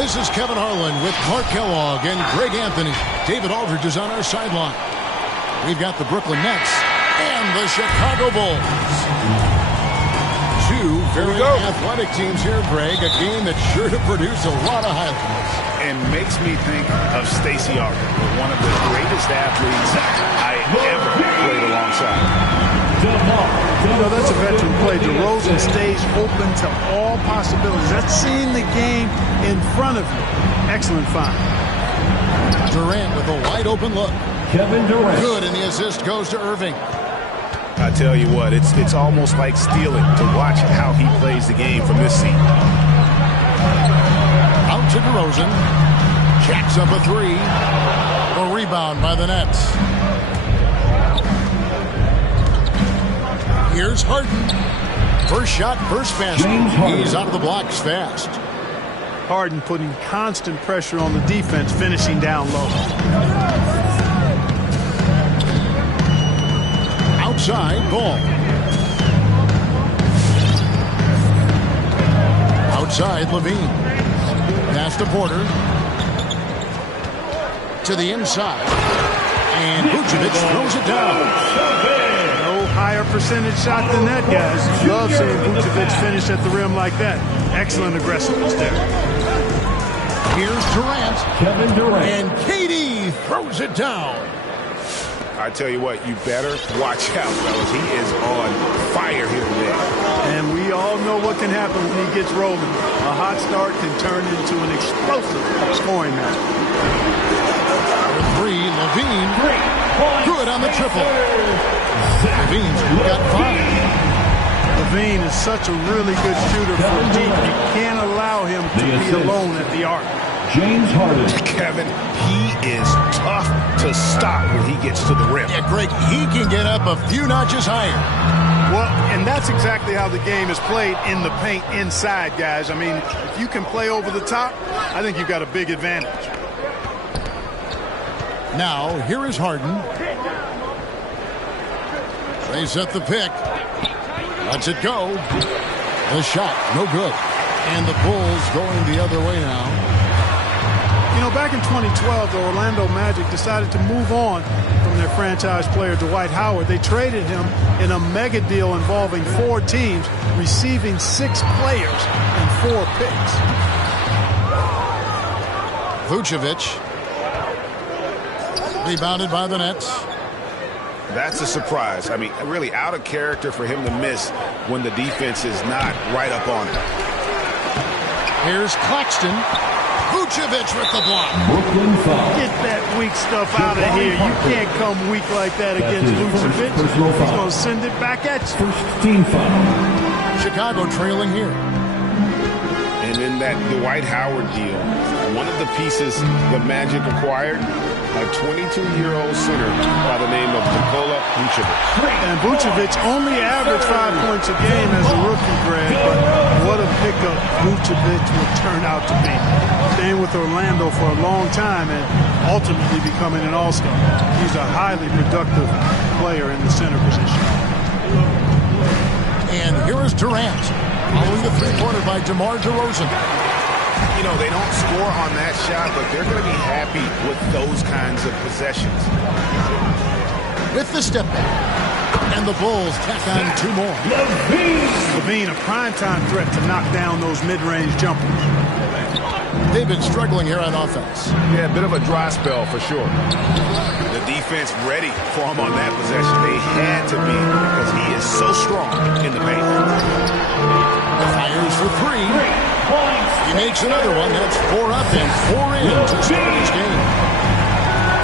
This is Kevin Harlan with Clark Kellogg and Greg Anthony. David Aldridge is on our sideline. We've got the Brooklyn Nets and the Chicago Bulls. Two very athletic teams here, Greg. A game that's sure to produce a lot of highlights. And makes me think of Stacey Arthur, one of the greatest athletes I ever played alongside. You know, that's a veteran play. DeRozan stays open to all possibilities. That's seeing the game in front of you. Excellent find. Durant with a wide open look. Kevin Durant. Good, and the assist goes to Irving. I tell you what, it's almost like stealing to watch how he plays the game from this seat. Out to DeRozan. Jacks up a three. A rebound by the Nets. Here's Harden. First shot, first basket. He's out of the blocks fast. Harden putting constant pressure on the defense, finishing down low. Outside, ball. Outside, Levine. Pass to Porter. To the inside. And Vucevic throws it down. No higher percentage shot than that, guys. Love seeing Vucevic finish at the rim like that. Excellent aggressiveness there. Here's Durant. Kevin Durant. And KD throws it down. I tell you what, you better watch out, fellas. He is on fire here today. And we all know what can happen when he gets rolling. A hot start can turn into an explosive scoring match. Three, Levine. Good on the triple. Levine's got 5. Levine is such a really good shooter from deep. You can't allow him to be alone at the arc. James Harden. Kevin, he is tough to stop when he gets to the rim. Yeah, Greg, he can get up a few notches higher. Well, and that's exactly how the game is played in the paint inside, guys. I mean, if you can play over the top, I think you've got a big advantage. Now, here is Harden. They set the pick. Lets it go. The shot, no good. And the Bulls going the other way now. You know, back in 2012, the Orlando Magic decided to move on from their franchise player, Dwight Howard. They traded him in a mega deal involving 4 teams, receiving 6 players and 4 picks. Vucevic. Rebounded by the Nets. That's a surprise. I mean, really out of character for him to miss when the defense is not right up on him. Here's Claxton. Vucevic with the block. Get that weak stuff out of here. You can't come weak like that against Vucevic. He's going to send it back at you. First team foul. Chicago trailing here. And in that Dwight Howard deal, one of the pieces the Magic acquired, a 22-year-old center by the name of Nikola Vucevic. And Vucevic only averaged 5 points a game as a rookie, Greg, but what a pickup Vucevic would turn out to be. Staying with Orlando for a long time and ultimately becoming an all-star. He's a highly productive player in the center position. And here is Durant. Following the three-pointer by DeMar DeRozan. You know, they don't score on that shot, but they're going to be happy with those kinds of possessions. With the step back. And the Bulls tack on 2 more. Levine, a primetime threat to knock down those mid-range jumpers. They've been struggling here on offense. Yeah, a bit of a dry spell for sure. The defense ready for him on that possession. They had to be because he is so strong in the paint. Fires for 3. He makes another one. That's 4 up and 4 in to start this game.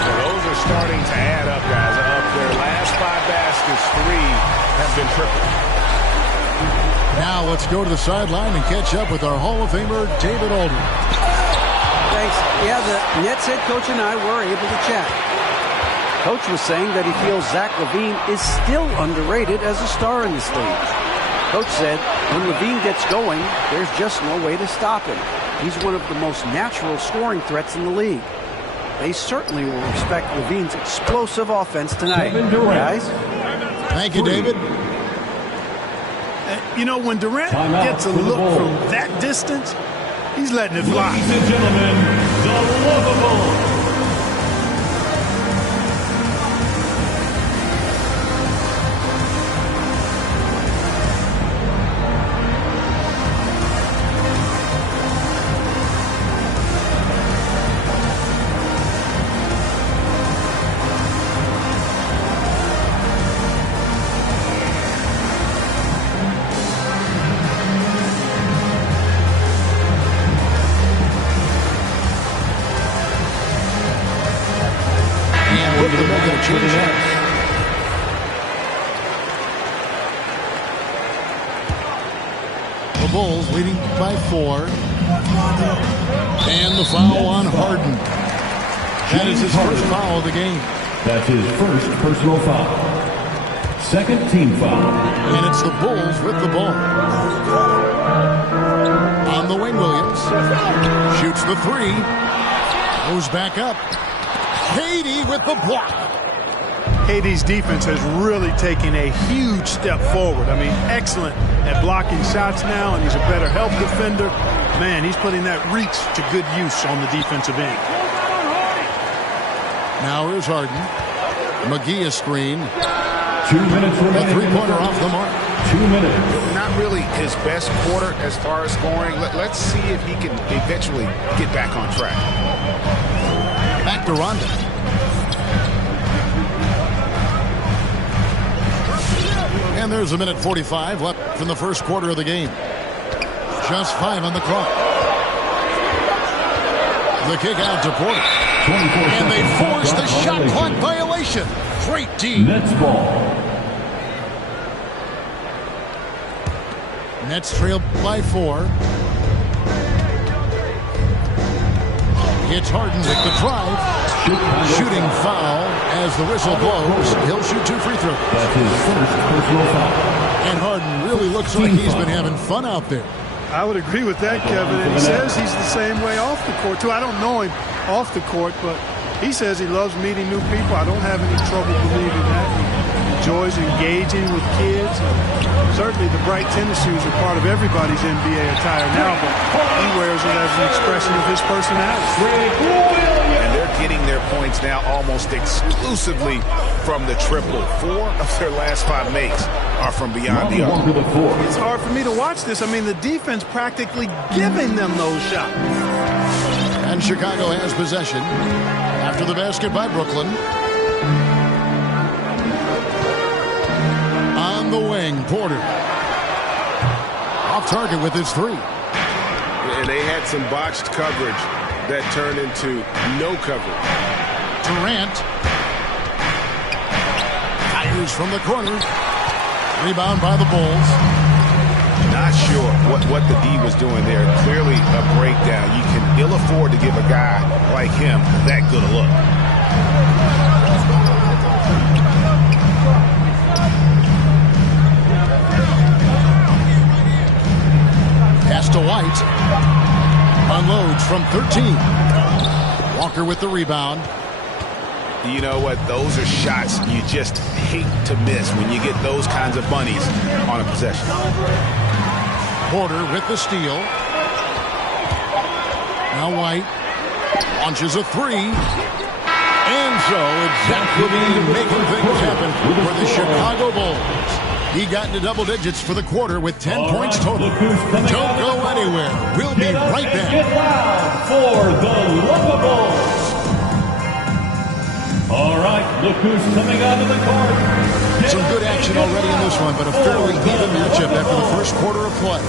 So those are starting to add up, guys. Of their last 5 baskets, 3 have been triple. Now let's go to the sideline and catch up with our Hall of Famer, David Aldridge. Thanks. Yeah, the Nets head coach and I were able to chat. Coach was saying that he feels Zach LaVine is still underrated as a star in this league. Coach said when LaVine gets going, there's just no way to stop him. He's one of the most natural scoring threats in the league. They certainly will respect LaVine's explosive offense tonight. Guys? Thank you, David. You know, when Durant gets a look from that distance, He's letting it fly. Ladies and gentlemen, the lovable. The Bulls leading by 4. And the foul on Harden. That is his first foul of the game. That's his first personal foul. Second team foul. And it's the Bulls with the ball. On the wing, Williams. Shoots the 3. Goes back up. Katie with the block. KD's defense has really taken a huge step forward. I mean, excellent at blocking shots now, and he's a better help defender. Man, he's putting that reach to good use on the defensive end. Now here's Harden. McGee a screen. 2 minutes remaining. A three-pointer off the mark. 2 minutes. Not really his best quarter as far as scoring. Let's see if he can eventually get back on track. Back to Rondo. And there's a minute 45 left from the first quarter of the game. Just 5 on the clock. The kick out to Porter. And they force the shot clock violation. Great D. Nets ball. Nets trail by 4. It's Harden with the drive. Shooting foul as the whistle blows. He'll shoot 2 free throws. That's his first personal foul. And Harden really looks like he's been having fun out there. I would agree with that, Kevin. And he says he's the same way off the court, too. I don't know him off the court, but he says he loves meeting new people. I don't have any trouble believing that. He enjoys engaging with kids. Certainly the bright tennis shoes are part of everybody's NBA attire now, but he wears it as an expression of his personality. And they're getting their points now almost exclusively from the triple. 4 of their last 5 makes are from beyond the arc. It's hard for me to watch this. I mean, the defense practically giving them those shots. And Chicago has possession after the basket by Brooklyn. On the wing, Porter. Off target with his 3. And they had some botched coverage that turned into no coverage. Durant. Fires from the corner. Rebound by the Bulls. Not sure what the D was doing there. Clearly a breakdown. You can ill afford to give a guy like him that good a look. Pass to White. Unloads from 13. Walker with the rebound. You know what? Those are shots you just hate to miss when you get those kinds of bunnies on a possession. Porter with the steal. Now White launches a 3. And so it's Zach LaVine making things happen for the Chicago Bulls. He got into double digits for the quarter with 10 points total. Don't go anywhere. We'll be right back. Get loud for the Lavables. All right, look who's coming out of the court. Some good action already in this one, but a fairly even matchup after the first quarter of play.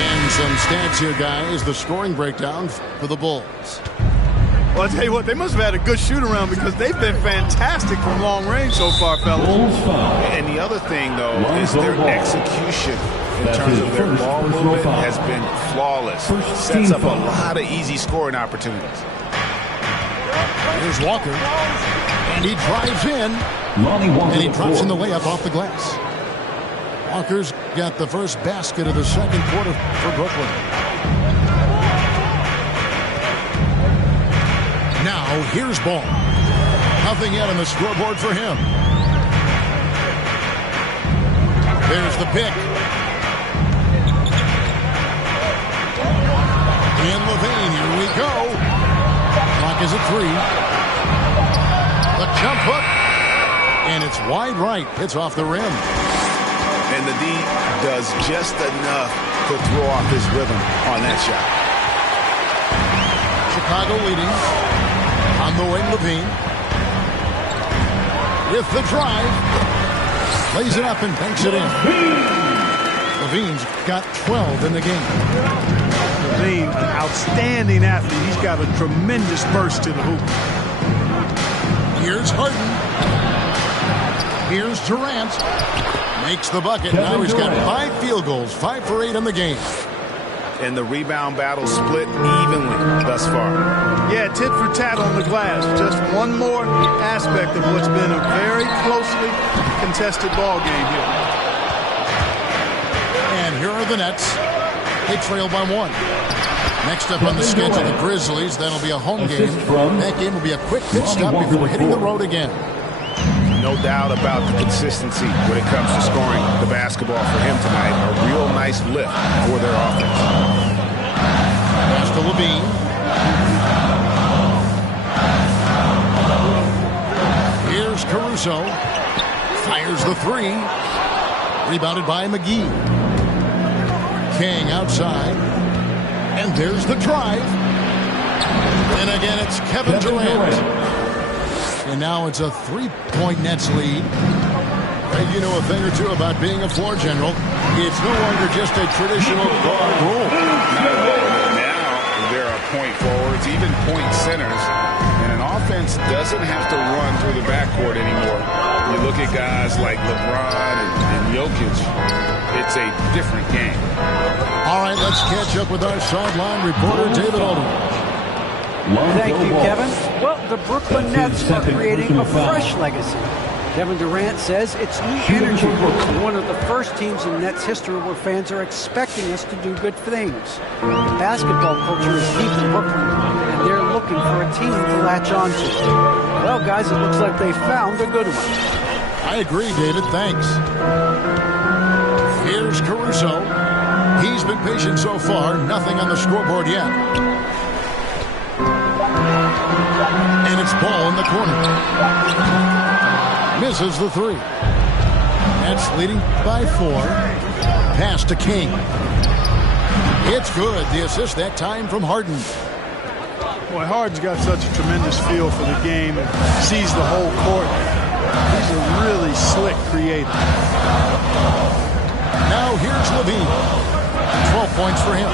And some stats here, guys. The scoring breakdown for the Bulls. Well, I'll tell you what, they must have had a good shoot-around because they've been fantastic from long range so far, fellas. And the other thing, though, is their execution in terms of their ball movement has been flawless. Sets up a lot of easy scoring opportunities. Here's Walker. And he drives in. And he drops in the layup off the glass. Walker's got the first basket of the second quarter for Brooklyn. Now, here's Ball. Nothing yet on the scoreboard for him. There's the pick. is at 3. The jump hook. And it's wide right. Hits off the rim. And the D does just enough to throw off his rhythm on that shot. Chicago leading. On the wing, Levine. With the drive. Lays it up and banks it in. Levine's got 12 in the game. Levine, an outstanding athlete. He's got a tremendous burst to the hoop. Here's Harden. Here's Durant. Makes the bucket. Now he's got 5 field goals. 5 for 8 in the game. And the rebound battle split evenly thus far. Yeah, tit for tat on the glass. Just one more aspect of what's been a very closely contested ball game here. And here are the Nets. They trail by 1. Next up on the schedule, the Grizzlies. That'll be a home game. That game will be a quick pit stop before hitting the road again. No doubt about the consistency when it comes to scoring the basketball for him tonight. A real nice lift for their offense. Pass to Levine. Here's Caruso. Fires the 3. Rebounded by McGee. King outside. And there's the drive. And again, it's Kevin Durant. And now it's a 3-point Nets lead. And you know a thing or two about being a floor general. It's no longer just a traditional guard role. Now there are point forwards, even point centers. And an offense doesn't have to run through the backcourt anymore. You look at guys like LeBron and Jokic. It's a different game. All right, let's catch up with our sideline reporter, David Aldridge. Thank you, Kevin. Well, the Brooklyn Nets are creating a fresh legacy. Kevin Durant says it's new energy. One of the first teams in Nets history where fans are expecting us to do good things. Basketball culture is deep in Brooklyn, and they're looking for a team to latch onto. Well, guys, it looks like they found a good one. I agree, David. Thanks. Here's Caruso. He's been patient so far. Nothing on the scoreboard yet. And it's ball in the corner. Misses the 3. Nets leading by 4. Pass to King. It's good. The assist that time from Harden. Boy, Harden's got such a tremendous feel for the game and sees the whole court. He's a really slick creator. Now here's Levine. 12 points for him.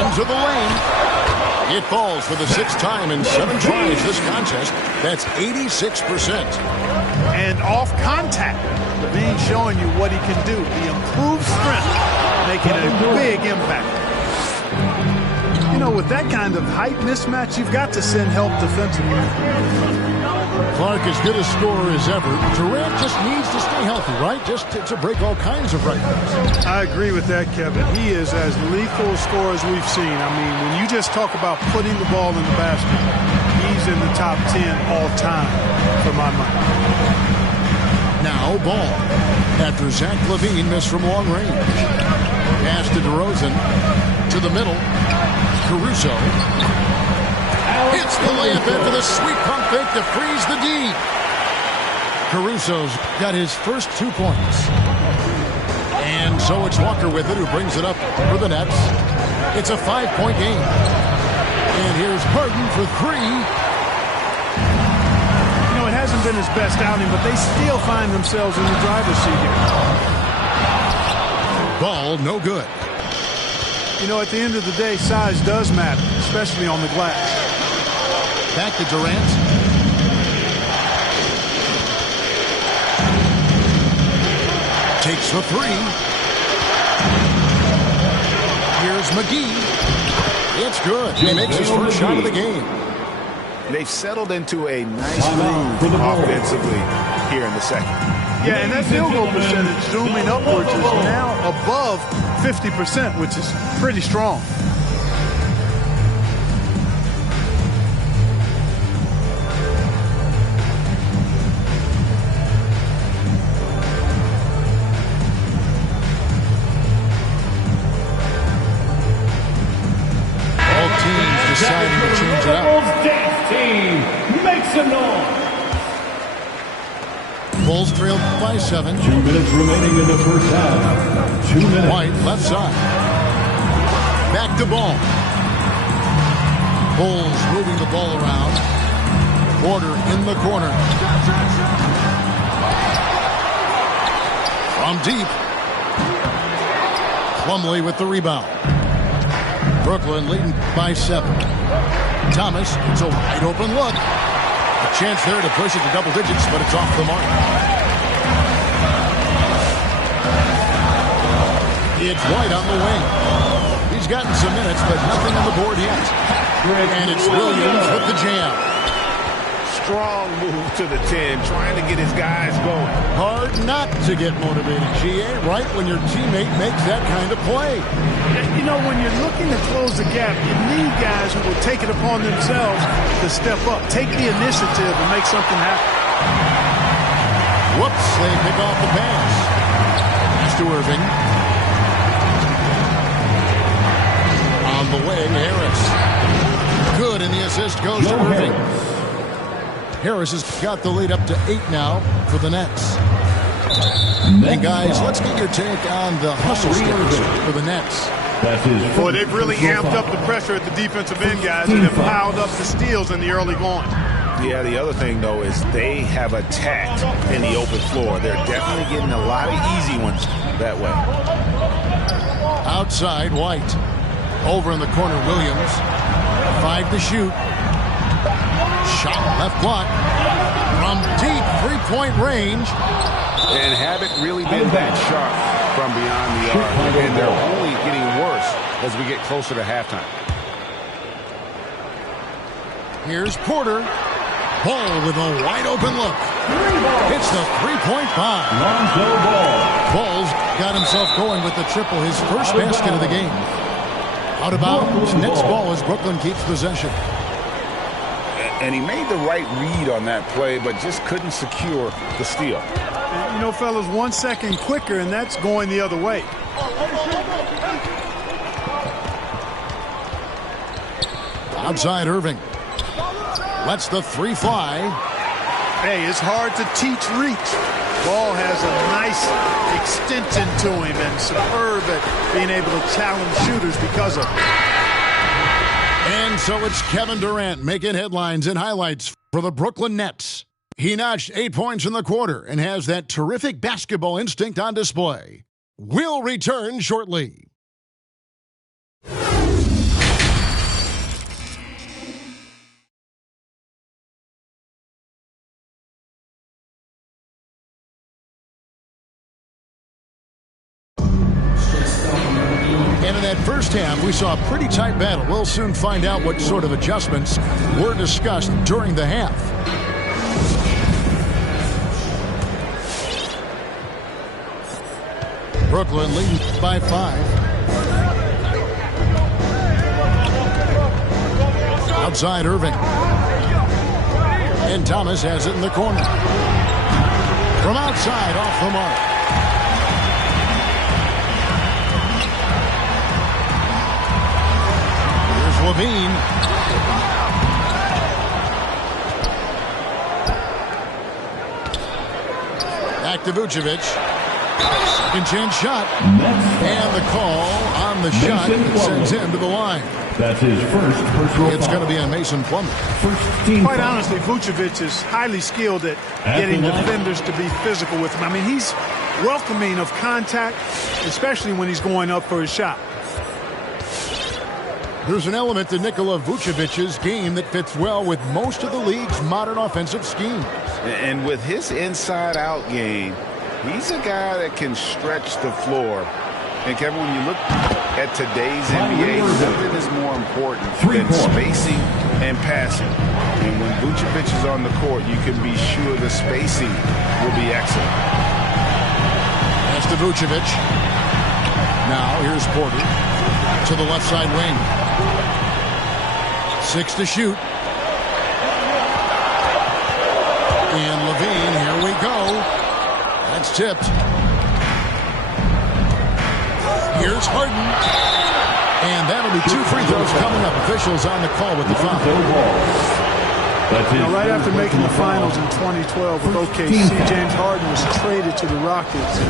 Into the lane. It falls for the 6th time in 7 tries this contest. That's 86%. And off contact, Levine showing you what he can do. The improved strength, making a big impact. You know, with that kind of height mismatch, you've got to send help defensively. Clark as good a scorer as ever. Durant just needs to stay healthy, right? Just to break all kinds of records. I agree with that, Kevin. He is as lethal a scorer as we've seen. I mean, when you just talk about putting the ball in the basket, he's in the top 10 all time for my money. Now ball. After Zach LaVine missed from long range. Pass to DeRozan. To the middle. Caruso. Hits the layup in for the sweet pump fake to freeze the D. Caruso's got his first 2 points. And so it's Walker with it who brings it up for the Nets. It's a 5-point game. And here's Harden for 3. You know, it hasn't been his best outing, but they still find themselves in the driver's seat here. Ball no good. You know, at the end of the day, size does matter, especially on the glass. Back to Durant. Takes the 3. Here's McGee. It's good. He makes his first shot of the game. They've settled into a nice groove offensively here in the second. Yeah, and that field goal percentage zooming upwards is now above 50%, which is pretty strong. it up. Bulls dance team, make some noise. Bulls trail by 7. 2 minutes remaining in the first half. 2 minutes. White, left side. Back to ball. Bulls moving the ball around. Porter in the corner. From deep. Plumlee with the rebound. Brooklyn leading by 7. Thomas, it's a wide open look. A chance there to push it to double digits, but it's off the mark. It's White on the wing. He's gotten some minutes, but nothing on the board yet. And it's Williams with the jam. Strong move to the 10, trying to get his guys going. Hard not to get motivated, GA, right when your teammate makes that kind of play. You know, when you're looking to close the gap, you need guys who will take it upon themselves to step up, take the initiative and make something happen. Whoops, they pick off the pass. It's to Irving. On the wing, Harris. Good, and the assist goes to Irving. Harris has got the lead up to 8 now for the Nets. And guys, let's get your take on the hustle skills for the Nets. Boy, they've really amped up the pressure at the defensive end, guys, and have piled up the steals in the early going. Yeah, the other thing, though, is they have attacked in the open floor. They're definitely getting a lot of easy ones that way. Outside, White. Over in the corner, Williams. 5 to shoot. Shot left block. From deep three-point range. And haven't really been that sharp from beyond the arc. And they're only getting worse as we get closer to halftime. Here's Porter. Ball with a wide-open look. It's the three-point bomb. Lonzo Ball. Ball's got himself going with the triple, his first basket of the game. Out of bounds. Nets ball as Brooklyn keeps possession. And he made the right read on that play, but just couldn't secure the steal. And, you know, fellas, 1 second quicker, and that's going the other way. Outside Irving. Lets the 3 fly. Hey, it's hard to teach reach. Ball has a nice extension to him and superb at being able to challenge shooters because of it. And so it's Kevin Durant making headlines and highlights for the Brooklyn Nets. He notched 8 points in the quarter and has that terrific basketball instinct on display. We'll return shortly. And in that first half, we saw a pretty tight battle. We'll soon find out what sort of adjustments were discussed during the half. Brooklyn leading by 5. Outside Irving. And Thomas has it in the corner. From outside, off the mark. Levine. Back to Vucevic. Second chance shot. And the call on the shot sends him to the line. That's his first personal It's foul. going to be on Mason Plumlee. First team Quite foul. honestly, Vucevic is highly skilled at getting defenders to be physical with him. I mean, he's welcoming of contact, especially when he's going up for his shot. There's an element to Nikola Vucevic's game that fits well with most of the league's modern offensive schemes. And with his inside-out game, he's a guy that can stretch the floor. And, Kevin, when you look at today's NBA, nothing is more important than spacing and passing. And when Vucevic is on the court, you can be sure the spacing will be excellent. That's to Vucevic. Now, here's Porter to the left side wing. 6 to shoot. And Levine, here we go. That's tipped. Here's Harden. And that'll be 2 free throws coming up. Officials on the call with the foul. Right after making the finals in 2012 with OKC, James Harden was traded to the Rockets,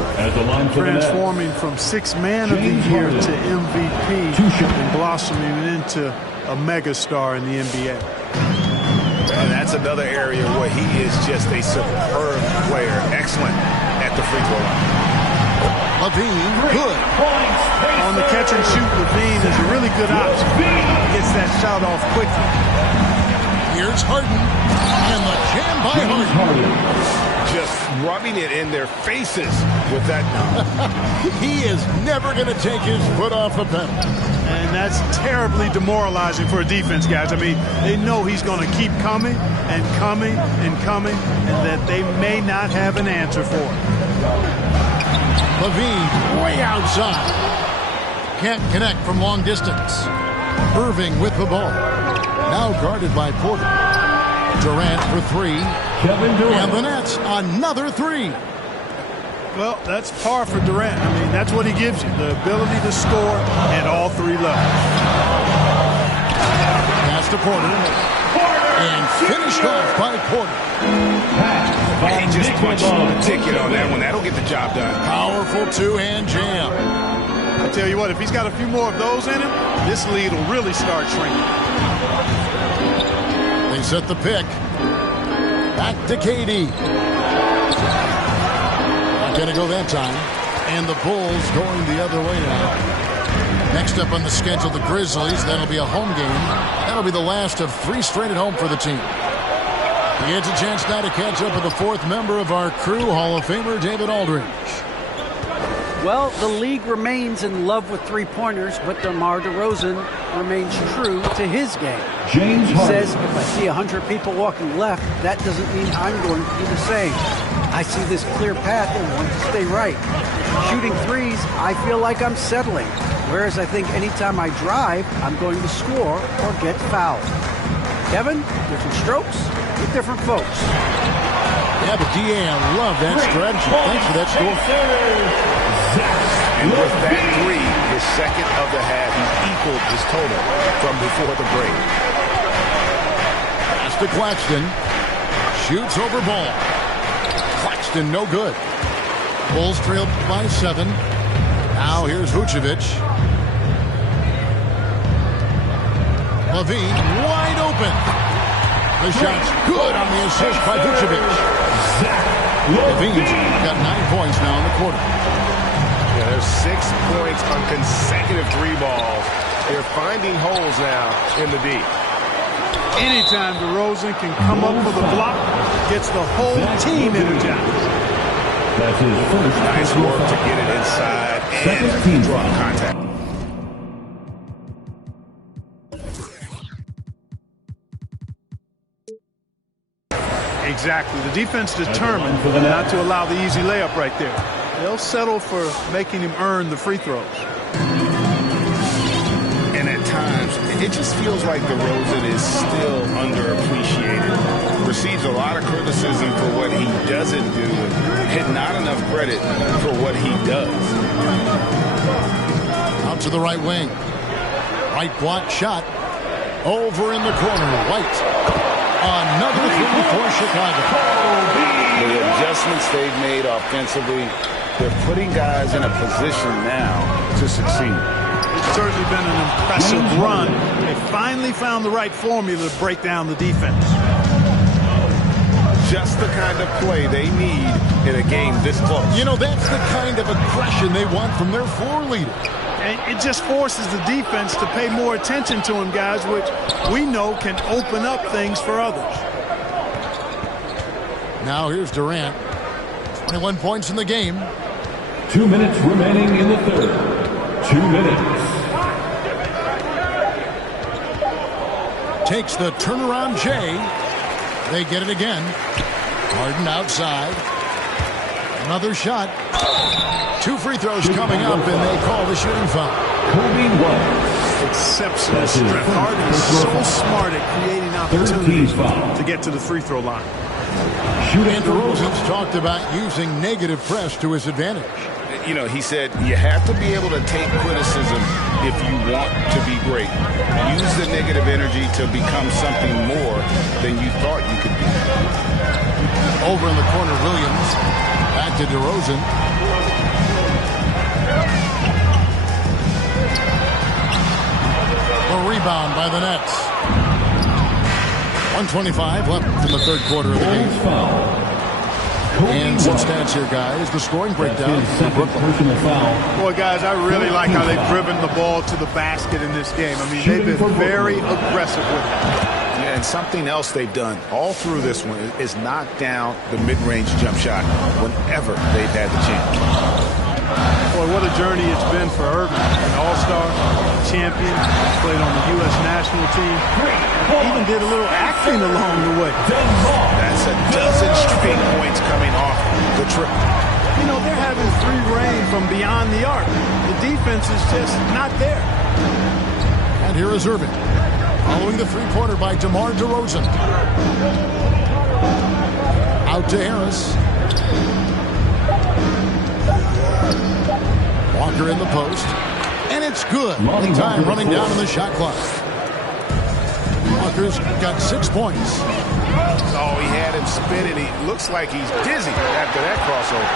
transforming from 6th Man of the Year to MVP and blossoming into a megastar in the NBA. And that's another area where he is just a superb player. Excellent at the free throw line. LaVine, good. On the catch and shoot, LaVine is a really good option. He gets that shot off quickly. Here's Harden, and the jam by Harden. Just rubbing it in their faces with that. He is never going to take his foot off the pedal. And that's terribly demoralizing for a defense, guys. I mean, they know he's going to keep coming and coming and coming, and that they may not have an answer for it. LaVine way outside. Can't connect from long distance. Irving with the ball. Now guarded by Porter. Durant for 3. Kevin Durant. And the Nets, another 3. Well, that's par for Durant. I mean, that's what he gives you, the ability to score at all 3 levels. Pass to Porter. And finished off by Porter. He just punched the ticket on that one. That'll get the job done. Powerful 2-hand jam. I tell you what, if he's got a few more of those in him, this lead will really start shrinking. They set the pick. Back to KD. Not going to go that time. And the Bulls going the other way now. Next up on the schedule, the Grizzlies. That'll be a home game. That'll be the last of 3 straight at home for the team. He gets a chance now to catch up with the 4th member of our crew, Hall of Famer David Aldridge. Well, the league remains in love with three-pointers, but DeMar DeRozan remains true to his game. James He Harden. says, if I see 100 people walking left, that doesn't mean I'm going to do the same. I see this clear path and want to stay right. Shooting threes, I feel like I'm settling, whereas I think anytime I drive, I'm going to score or get fouled. Kevin, different strokes with different folks. Yeah, but DA, I love that strategy. Thanks for that score. And with that 3, his second of the half, he's equaled his total from before the break. Pass to Claxton. Shoots over ball. Claxton, no good. Bulls trailed by 7. Now here's Vucevic. LaVine wide open. The shot's good on the assist by Vucevic. LaVine's got 9 points now in the quarter. Yeah, there's 6 points on consecutive 3 balls. They're finding holes now in the D. Anytime DeRozan can come up for the block, gets the whole team energized. That's his first. Nice work to get it inside and draw contact. Exactly. The defense determined not to allow the easy layup right there. They'll settle for making him earn the free throws. And at times, it just feels like DeRozan is still underappreciated. Receives a lot of criticism for what he doesn't do and not enough credit for what he does. Out to the right wing. Right block shot. Over in the corner. White. Another 3 for Chicago. The adjustments they've made offensively, they're putting guys in a position now to succeed. It's certainly been an impressive run. They finally found the right formula to break down the defense. Just the kind of play they need in a game this close. You know, that's the kind of aggression they want from their floor leader. And it just forces the defense to pay more attention to him, guys, which we know can open up things for others. Now here's Durant. 21 points in the game. 2 minutes remaining in the third. 2 minutes. Takes the turnaround Jay. They get it again. Harden outside. Another shot. 2 free throws coming up, and they call the shooting foul. Exceptional strength. Harden is so smart at creating opportunities to get to the free throw line. And DeRozan's talked about using negative press to his advantage. you know, he said you have to be able to take criticism if you want to be great. Use the negative energy to become something more than you thought you could be. Over in the corner, Williams. Back to DeRozan. A rebound by the Nets. 1:25 left in the third quarter of the game. And some stats here, guys. The scoring breakdown for Brooklyn. Boy, guys, I really like how they've driven the ball to the basket in this game. I mean, they've been very aggressive with it. Yeah, and something else they've done all through this one is knock down the mid-range jump shot whenever they've had the chance. Boy, what a journey it's been for Irving. An all-star, champion, played on the U.S. national team. Even did a little acting along the way. That's a dozen straight points coming off the trip. You know, they're having free reign from beyond the arc. The defense is just not there. And here is Irving. Following the three-pointer by DeMar DeRozan. Out to Harris. Walker in the post. And it's good. The time running down on the shot clock. Walker's got 6 points. Oh, he had him spinning. He looks like he's dizzy after that crossover.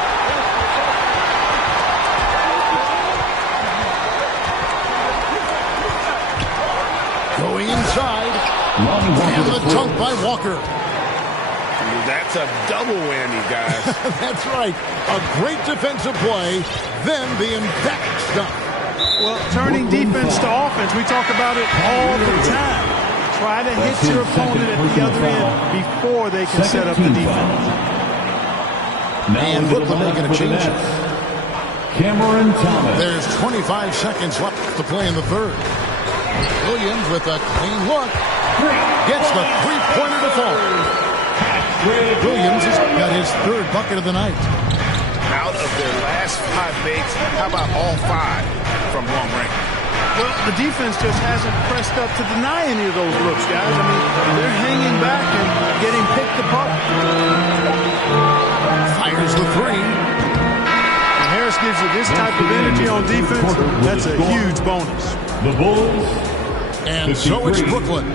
Going inside. And the dunk by Walker. That's a double whammy, guys. That's right. A great defensive play, then the emphatic stuff. Well, turning defense to offense, we talk about it all the time. Try to hit your opponent at the other end before they can set up the defense. And Brooklyn making a change. Cameron Thomas. There's 25 seconds left to play in the third. Williams with a clean look. Gets the three-pointer to fall. Williams has got his third bucket of the night. Out of their last 5 makes, how about all 5 from long range? Well, the defense just hasn't pressed up to deny any of those looks, guys. I mean, they're hanging back and getting picked apart. Fires the three. And Harris gives you this type of energy on defense. That's a huge bonus. The Bulls. And so it's Brooklyn.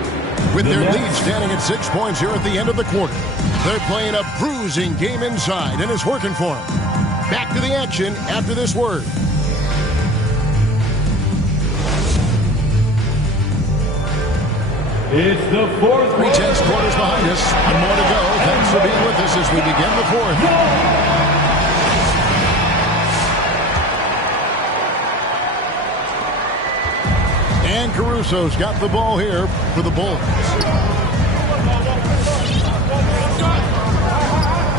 With their lead standing at 6 points here at the end of the quarter. They're playing a bruising game inside, and it's working for them. Back to the action after this word. It's the fourth quarter. 3/10 quarters behind us. One more to go. Thanks for being with us as we begin the fourth. And Caruso's got the ball here for the Bulls.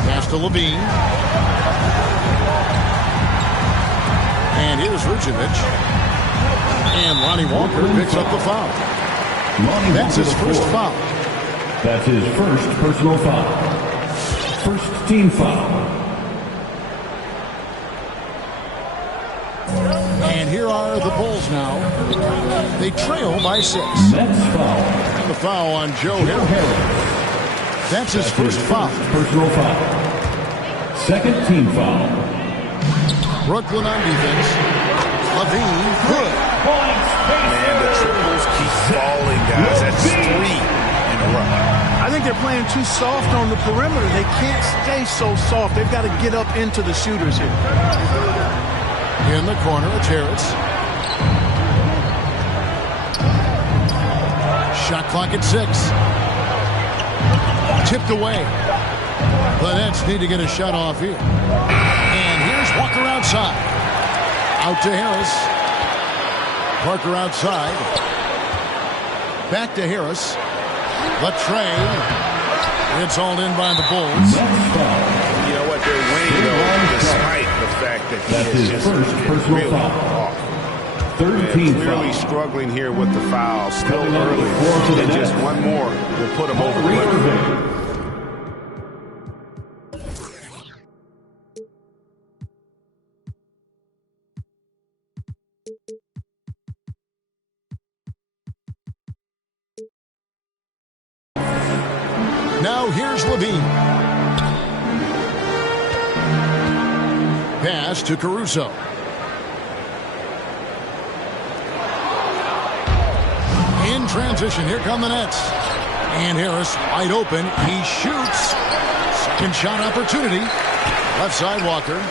Pass to Levine. And here's Vucevic. And Lonnie Walker picks up the foul. That's his first foul. That's his first personal foul. First team foul. And here are the Bulls now. They trail by 6. Next foul. And the foul on Joe Harris. That's his first foul. Personal foul. Second team foul. Brooklyn on defense. Levine, good. Man, the triples keep falling, guys. That's 3 in a row. I think they're playing too soft on the perimeter. They can't stay so soft. They've got to get up into the shooters here. In the corner, it's Harris. Shot clock at 6. Tipped away. The Nets need to get a shot off here. And here's Walker outside. Out to Harris. Parker outside. Back to Harris. Latrey. It's hauled in by the Bulls. You know what? They're winning, though, despite the fact that he is just really off. Third team foul. Clearly struggling here with the foul. Still early. And just one more will put him over the limit. Now here's Levine. pass to Caruso. In transition, here come the Nets. And Harris wide open. He shoots. Second shot opportunity. Left side Walker.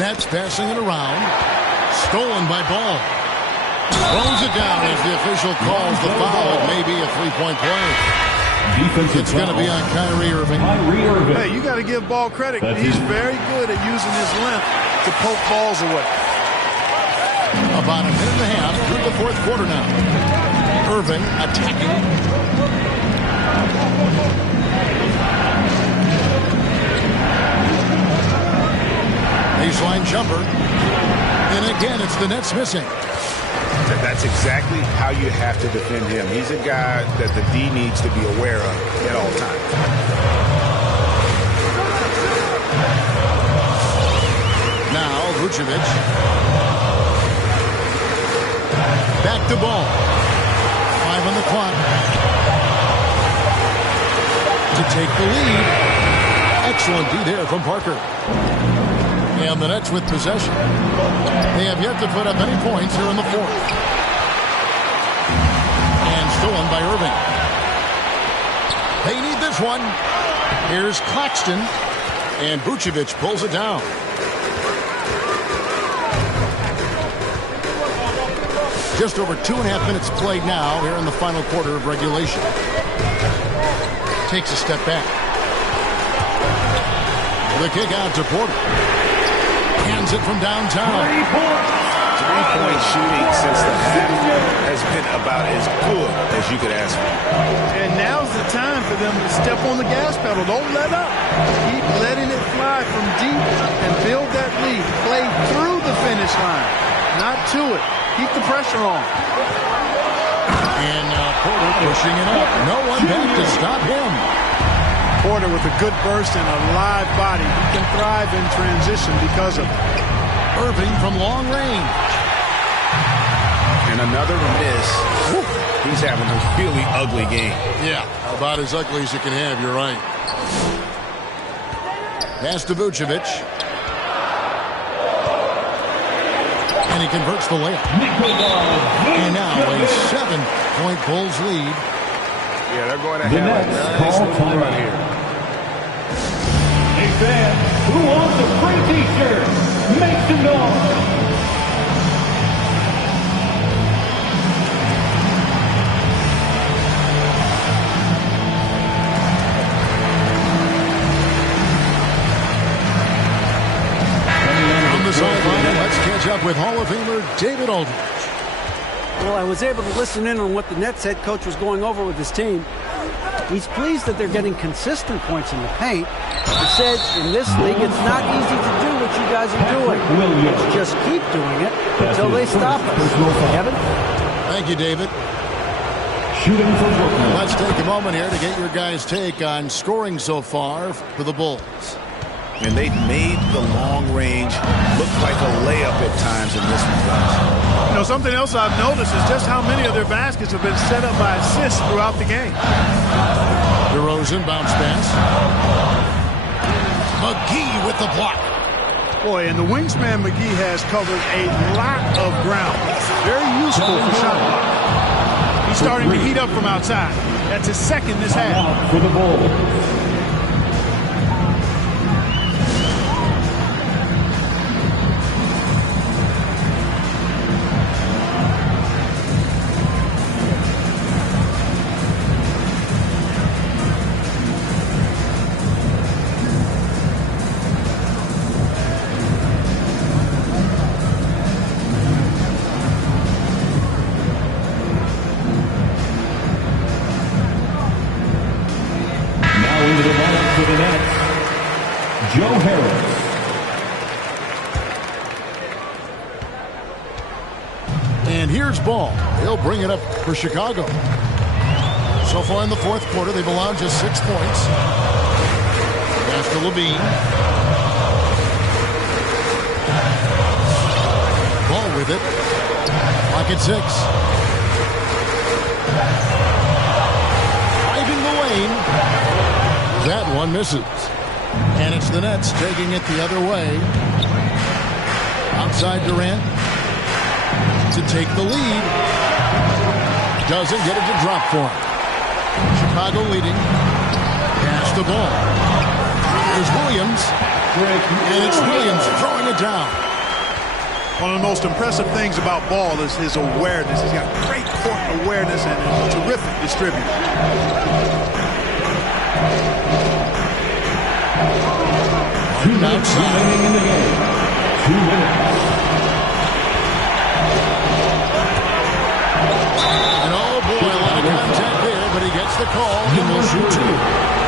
Nets passing it around. Stolen by Ball. Throws it down as the official calls the foul. It may be a three-point play. It's going to be on Kyrie Irving. Hey, you got to give Ball credit. He's very good at using his length to poke balls away. About a minute and a half through the fourth quarter now. Irving attacking. Baseline jumper. And again, it's the Nets missing. That's exactly how you have to defend him. He's a guy that the D needs to be aware of at all times. Now, Vucevic. Back to Ball. 5 on the clock. To take the lead. Excellent D there from Parker. And the Nets with possession. They have yet to put up any points here in the fourth. And stolen by Irving. They need this one. Here's Claxton. And Vucevic pulls it down. Just over 2.5 minutes played now here in the final quarter of regulation. Takes a step back. The kick out to Porter. Hands it from downtown. 3-point shooting since the half has been about as good as you could ask for. And now's the time for them to step on the gas pedal. Don't let up. Keep letting it fly from deep and build that lead. Play through the finish line, not to it. Keep the pressure on. And Porter pushing it up. No one back to stop him. Porter with a good burst and a live body. He can thrive in transition because of it. Irving from long range. And another miss. He's having a really ugly game. Yeah, about as ugly as you can have. You're right. Pass to Vucevic. And he converts the layup. And now a 7-point Bulls lead. Yeah, they're going to have a nice little run here. Hey fans, who wants a free t-shirt? Make some noise. On the sideline, let's catch up with Hall of Famer David Aldridge. Well, I was able to listen in on what the Nets head coach was going over with his team. He's pleased that they're getting consistent points in the paint. He said in this league, it's not easy to do what you guys are doing. Let's just keep doing it until they stop us. Kevin? Thank you, David. Shooting for Brooklyn. Let's take a moment here to get your guys' take on scoring so far for the Bulls. And they've made the long range look like a layup at times in this one, guys. You know, something else I've noticed is just how many of their baskets have been set up by assists throughout the game. DeRozan bounce pass. McGee with the block. Boy, and the wingsman McGee has covered a lot of ground. Very useful for shot. He's starting to heat up from outside. That's his second this half. For the Bulls. Into the lineup for the Nets, Joe Harris. And here's Ball. He'll bring it up for Chicago. So far in the fourth quarter, they've allowed just 6 points. Pass to Levine. Ball with it. Clock at 6. Driving the lane. That one misses. And it's the Nets taking it the other way. Outside Durant to take the lead. Doesn't get it to drop for him. Chicago leading. Pass the ball. There's Williams. And it's Williams throwing it down. One of the most impressive things about Ball is his awareness. He's got great court awareness and is a terrific distributor. Outside. In the game. 2 minutes. And oh boy, a lot of contact there, but he gets the call and will shoot 2.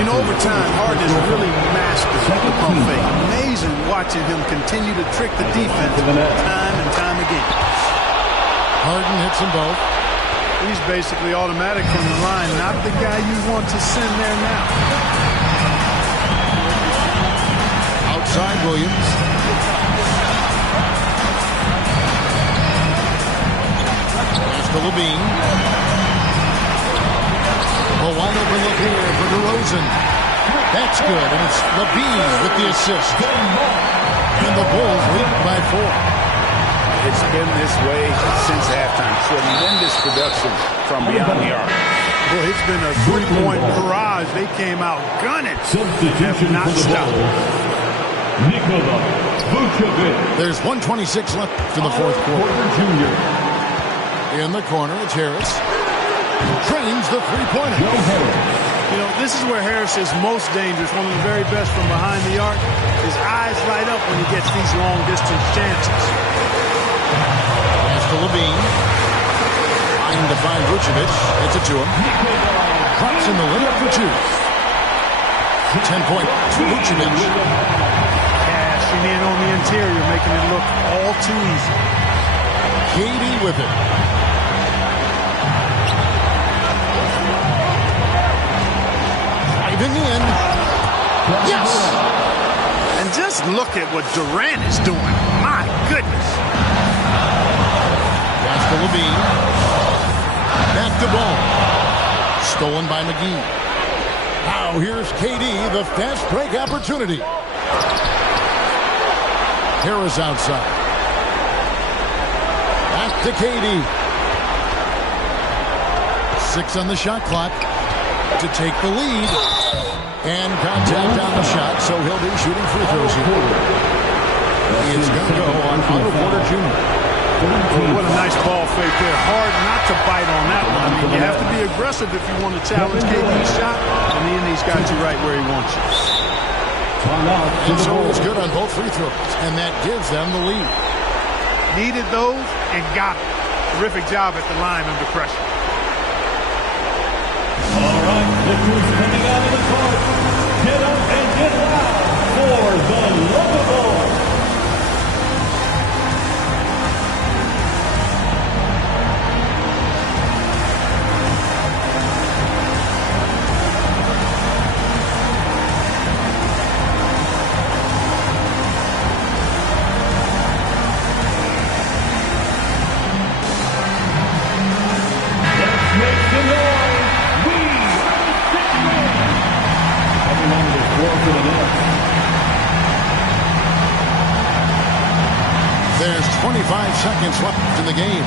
And over time, Harden has really mastered the pump fake. Amazing watching him continue to trick the defense time and time again. Harden hits them both. He's basically automatic from the line, not the guy you want to send there now. Outside Williams. Pass to Levine. A wide open look here for DeRozan. That's good, and it's Levine with the assist. And the Bulls lead by 4. It's been this way since halftime. Tremendous production from beyond the arc. Well, it's been a 3-point barrage. They came out gunning. Substitution not for the stopped. Bulls. Nikola Vucevic. There's 1:26 left in the fourth quarter. Jr. In the corner, it's Harris. Trains the three-pointer. You know, this is where Harris is most dangerous, one of the very best from behind the arc. His eyes light up when he gets these long-distance chances. Pass to Levine. Trying to find Vucevic. It's it to him. Drops in the layup for 2. 10-point to Vucevic. Cashing in on the interior, making it look all too easy. KD with it. Driving in. Yes! And just look at what Durant is doing. My goodness. Pass to Levine. Back to ball. Stolen by McGee. Now here's KD, the fast break opportunity. Harris outside. Back to KD. 6 on the shot clock to take the lead. And contact on the shot, so he'll be shooting free throws here. It's going to go on Otto Porter Jr. What a nice ball fake there. Hard not to bite on that one. I mean, you have to be aggressive if you want to challenge KD's shot. And then he's got you right where he wants you. And so it's good on both free throws. And that gives them the lead. Needed those and got it. Terrific job at the line under pressure. All right, the crew's coming out of the court. Get up and get loud for the Lovable. There's 25 seconds left in the game.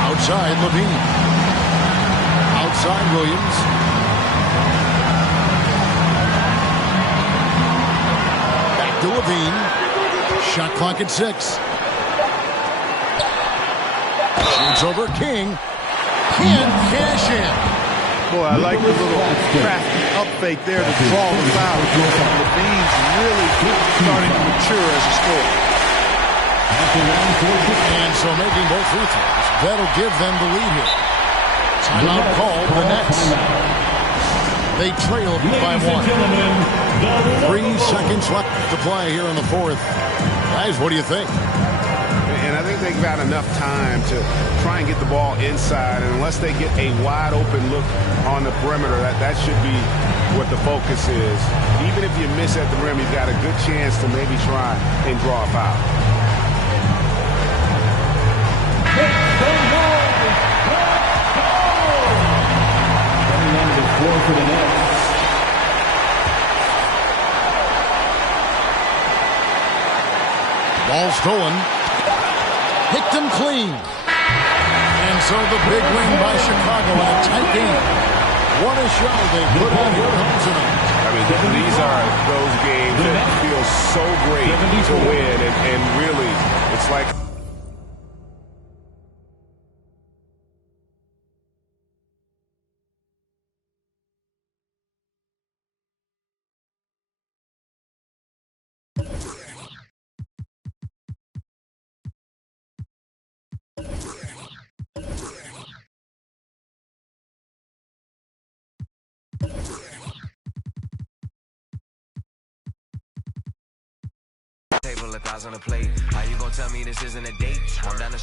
Outside Levine. Outside Williams. Back to Levine. Shot clock at 6. Shoots over King. Can't cash in. Boy, I like the little crafty up fake there to draw the foul. Levine's really starting to mature as a scorer. And so making both free throws. That'll give them the lead here. Timeout called the Nets. They trailed by 1. 3 seconds left to play here in the fourth. Guys, what do you think? And I think they've got enough time to try and get the ball inside. And unless they get a wide open look on the perimeter, that should be what the focus is. Even if you miss at the rim, you've got a good chance to maybe try and draw a foul. score for the Nets. Ball stolen. Picked him clean. And so the big win by Chicago in a tight game. What a show they put on here tonight. I mean, these are those games that feel so great to win, and really, it's like table, 1,000 a plate. How you gonna tell me this isn't a date? I'm down the street.